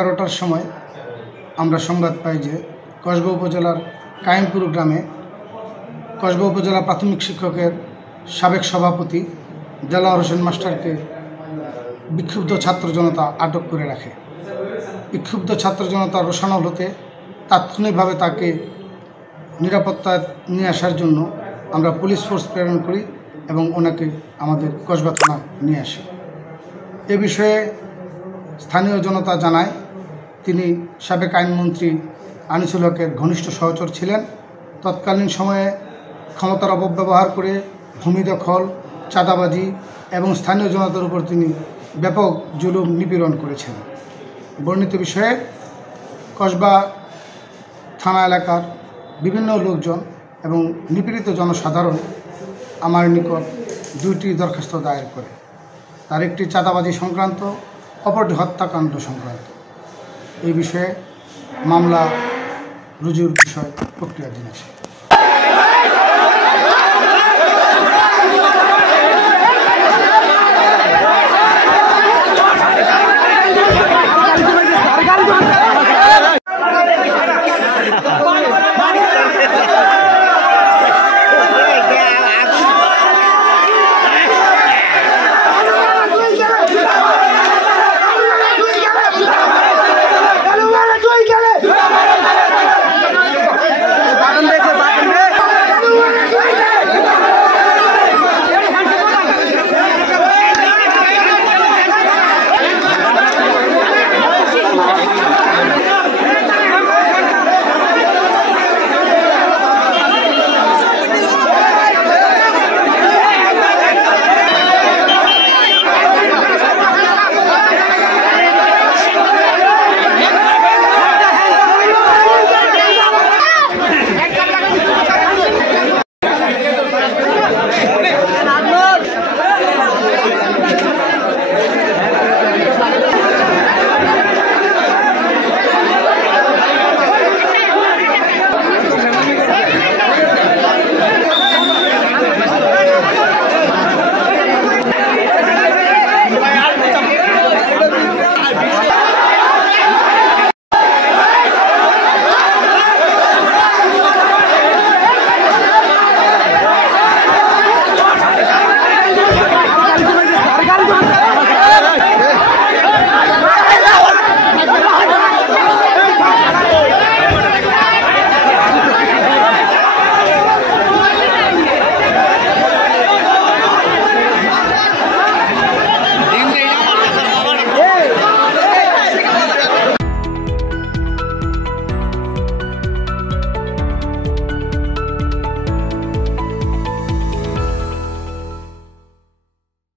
11টার সময় আমরা সংবাদ পাই যে কসবা উপজেলার কায়েমপুর গ্রামে কসবা উপজেলা প্রাথমিক শিক্ষকের সাবেক সভাপতি দেলোয়ার হোসেন মাস্টারকে বিক্ষুব্ধ ছাত্র জনতা আটক করে রাখে। বিক্ষুব্ধ ছাত্র জনতা রোষানল হতে তাৎক্ষণিকভাবে তাকে নিরাপত্তায় নিয়ে আসার জন্য আমরা পুলিশ ফোর্স প্রেরণ করি এবং ওনাকে আমাদের কসবা থানায় নিয়ে আসি। এ বিষয়ে স্থানীয় জনতা জানায় তিনি সাবেক আইনমন্ত্রী আনিসুল হকের ঘনিষ্ঠ সহচর ছিলেন। তৎকালীন সময়ে ক্ষমতার অপব্যবহার করে ভূমি দখল, চাঁদাবাজি এবং স্থানীয় জনতার উপর তিনি ব্যাপক জুলুম নিপীড়ন করেছেন। বর্ণিত বিষয়ে কসবা থানা এলাকার বিভিন্ন লোকজন এবং নিপীড়িত জনসাধারণ আমার নিকট 2টি দরখাস্ত দায়ের করে। তার একটি চাঁদাবাজি সংক্রান্ত, অপরটি হত্যাকাণ্ড সংক্রান্ত। এই বিষয়ে মামলা রুজুর বিষয় প্রক্রিয়াধীন আছে।